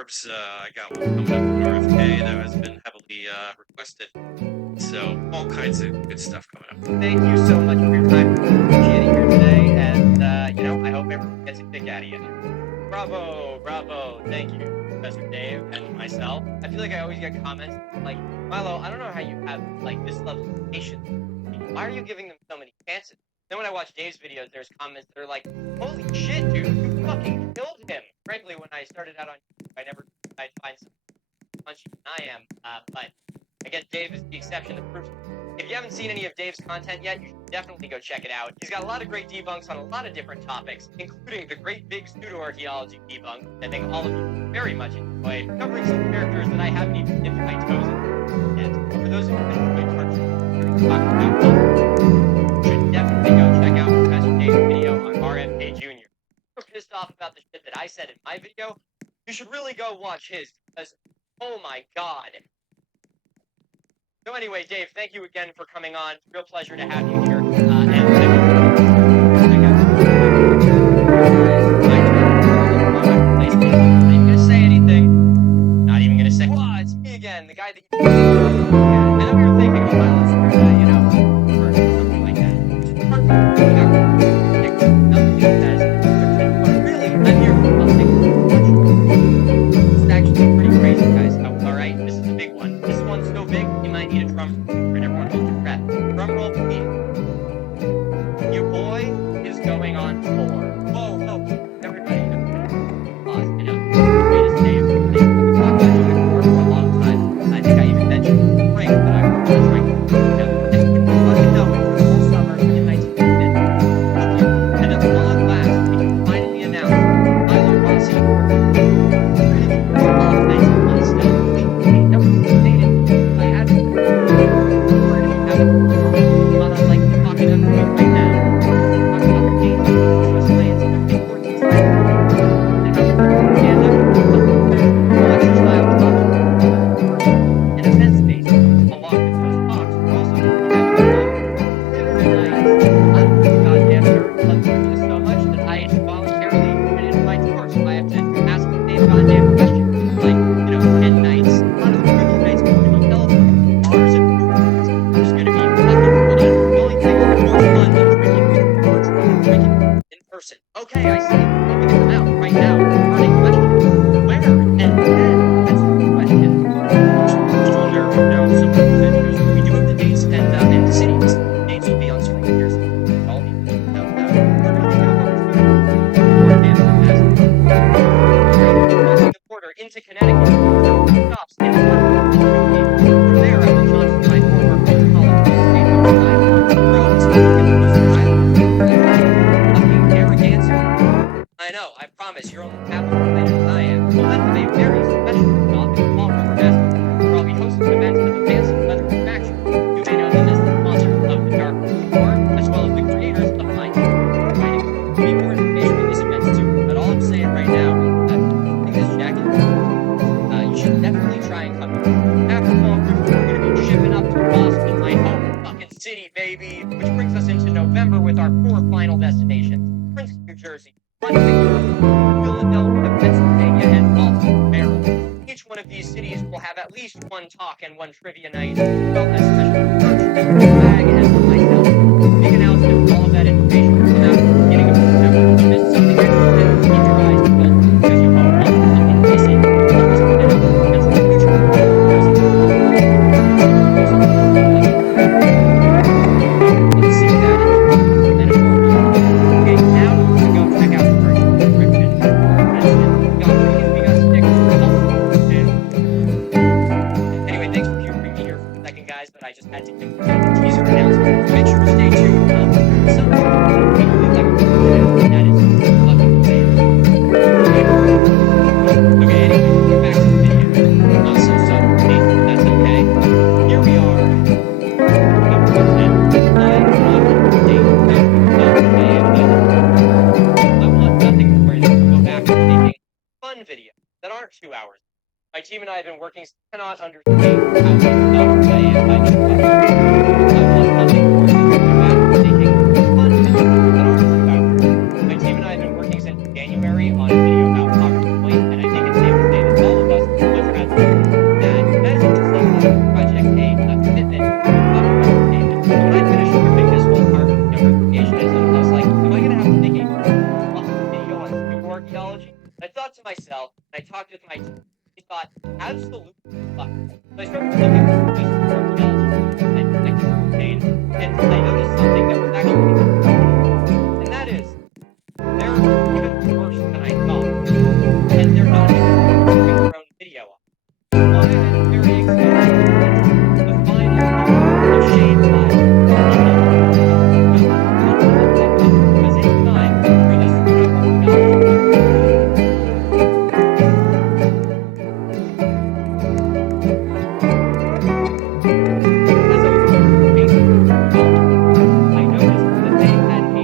Forbes, I got one coming up with RFK that has been heavily requested. So all kinds of good stuff coming up. Thank you so much for your time. Appreciate it here today, and I hope everyone gets a kick out of you. Bravo, thank you, Professor Dave and myself. I feel like I always get comments like, Milo, I don't know how you have like this level of patience. Why are you giving them so many chances? Then when I watch Dave's videos, there's comments that are like, holy shit, dude, you fucking killed him. Frankly, when I started out on YouTube, I'd find some punchy than I am, but I guess Dave is the exception that proves. If you haven't seen any of Dave's content yet, you should definitely go check it out. He's got a lot of great debunks on a lot of different topics, including the great big pseudo-archaeology debunk I think all of you very much enjoyed, covering some characters that I haven't even dipped my toes in yet. For those of you that enjoyed talking about, you should definitely go check out Professor Dave's video on RFK Jr. If you're pissed off about the shit that I said in my video, you should really go watch his, because, oh my god. So anyway, Dave, thank you again for coming on. It's a real pleasure to have you here. I'm gonna say anything. Not even gonna say, oh, it's me again, the guy that you... I know you're thinking, oh, well, it's or something like that. But really, I'm here for nothing. This is actually pretty crazy, guys. All right, this is a big one. This one's so big, you might need a drum roll, and everyone hold your breath. Drum roll, please. Your boy is going on tour. Whoa, everybody, pause. I know. Greatest Dave. I've been talking about doing tour for a long time. I think I even mentioned spring that I was right. It's been fucking knowing for the whole summer in 1950. And at long last, we can finally announce Milo Rossi all of 19 months still. That was stated by Adam. We're going to have on like talking under me right now. Talking about the games, trust plans, importance, and lecture style talks, and event space, along with those talks, we're also going to have I'm a goddamn nerd. Love doing this so much that I voluntarily committed my tour, so I have to ask the same goddamn question. Like, 10 nights. A lot of the rookie nights are going to be telephone, bars, and there's going to be fucking fun. The only thing that's more fun than drinking in person. Okay, I see. I'm going to come out right now. Burning question. Where and when? That's the question. Just to narrow it down some of the venues. We do have the dates and the cities. The dates will be on screen here. So all you know, we're going to crossing the border into Connecticut. Stops in from there, I will launch my former college I know, I promise, you're only half as related as I am. We'll have a very special talk in Fall River Festival, where I'll be hosting events with the Fancy Leather Faction. You may know them as the sponsors of the Dark War, as well as the creators of my writing. There'll be more information on these events too, but all I'm saying right now is that in this jacket, you should definitely try and come here. After Fall River, we're going to be shipping up to Boston, my home fucking city, baby, which brings us into November with our 4 final destinations. Princeton, New Jersey, Philadelphia, Pennsylvania, and Baltimore, Maryland. Each one of these cities will have at least one talk and one trivia night, as well as special merch, bag, and for myself. Big announcement with all of that information will come out at the beginning of November. If you missed something interesting, keep your eyes open, because you won't want to fucking miss it. Let's see that and more. Okay, now we're going to go check out the first description. We got stickers. Anyway, thanks for hearing me here for a second, guys, but I just had to give the teaser announcement. Make sure to stay tuned. That is fucking insane. Okay, anyway, back to the video. Also, that's okay. Here we are. I want nothing more than to go back to making fun videos that aren't 2 hours. My team and I have been working, cannot understand how I am. I want nothing more than to go back to making fun videos that aren't 2 hours. My team and I have been working since January on a video about Poverty Point, and I think it's safe to say that all talked with my team. We thought, absolutely fuck. So I started looking at this archaeology and I noticed something that was actually, and that is, they're even worse than I thought. And they're not even doing their own video on it. So I am very excited to find the Shane Live. Because it's time for the pseudo archaeology. As I was I noticed that they had a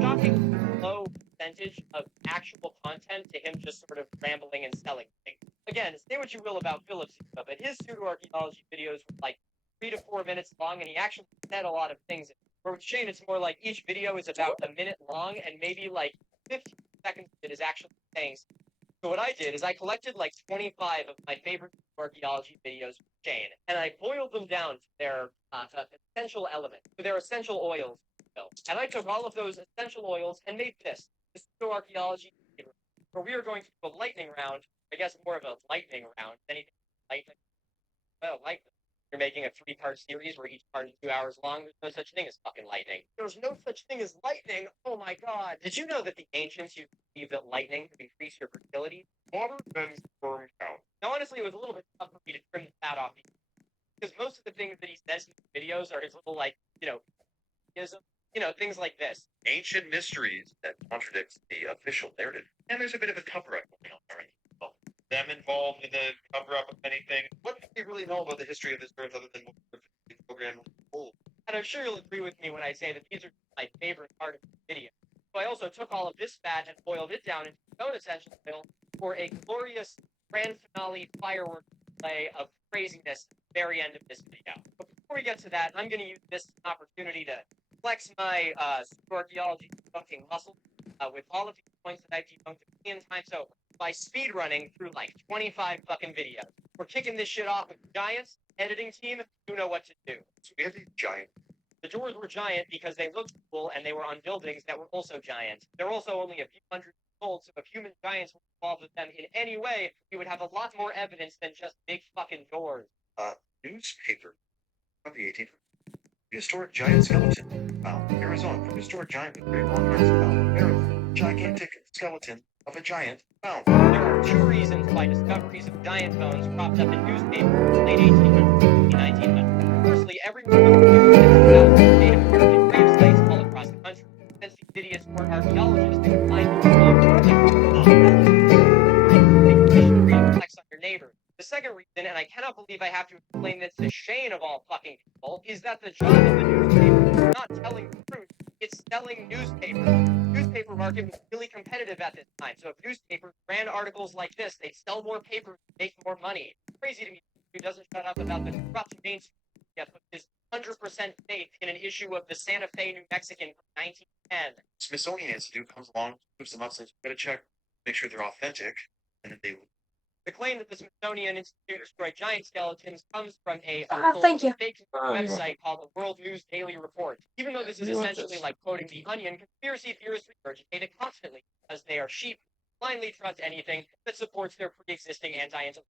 shocking low percentage of actual content to him just sort of rambling and selling things. Again, say what you will about Phillips, but his pseudo-archaeology videos were like 3 to 4 minutes long, and he actually said a lot of things. Where with Shane, it's more like each video is about a minute long, and maybe like 15 seconds of it is actually saying something. So what I did is I collected like 25 of my favorite archaeology videos with Shane, and I boiled them down to their essential elements, to their essential oils. And I took all of those essential oils and made this pseudo-archaeology, where we are going to do a lightning round. I guess more of a lightning round than anything lightning. Well, lightning. You're making a 3-part series where each part is 2 hours long. There's no such thing as fucking lightning. There's no such thing as lightning. Oh my god! Did you know that the ancients used to believe that lightning could increase your fertility? Modern men's sperm count. Now, honestly, it was a little bit tough for me to trim the fat off because most of the things that he says in his videos are his little like, things like this. Ancient mysteries that contradicts the official narrative. And there's a bit of a cover-up going on already. Well, them involved in the cover-up of many things. What do we really know about the history of this earth other than what the program holds? And I'm sure you'll agree with me when I say that these are my favorite part of the video. So I also took all of this fat and boiled it down into its own essential oil for a glorious grand finale fireworks display of craziness at the very end of this video. But before we get to that, I'm going to use this opportunity to flex my archaeology debunking muscle with all of these points that I've debunked a million times over by speed running through like 25 fucking videos. We're kicking this shit off with giants. Editing team, you know what to do. So we have these giant. The doors were giant because they looked cool and they were on buildings that were also giant. They're also only a few hundred years old, so if human giants were involved with them in any way, we would have a lot more evidence than just big fucking doors. Newspaper of the 1800s. Prehistoric giant skeleton found in Arizona. Prehistoric giant with great long arms found. Maryland. Gigantic skeleton of a giant found. There are 2 reasons why discoveries of giant bones cropped up in newspapers in the late 1800s and 1900s. Firstly, everyone knew that Native American grave sites all across the country. Since these idiots weren't archaeologists, they could find flex on your neighbor. The second reason, and I cannot believe I have to explain this to Shane of all fucking people, is that the job of the newspaper is not telling the truth, it's selling newspapers. The newspaper market was really competitive at this time, so if newspapers ran articles like this, they'd sell more papers, make more money. It's crazy to me who doesn't shut up about the corrupt Main Street yet, but his 100% faith in an issue of the Santa Fe New Mexican from 1910. Smithsonian Institute comes along, proves them up, says, "Gotta check, make sure they're authentic," and then they. The claim that the Smithsonian Institute destroyed giant skeletons comes from a thank you. fake website called the World News Daily Report. Even though this is essentially like quoting The Onion, conspiracy theorists regurgitate it constantly because they are sheep, blindly trust anything that supports their pre-existing anti-intellectual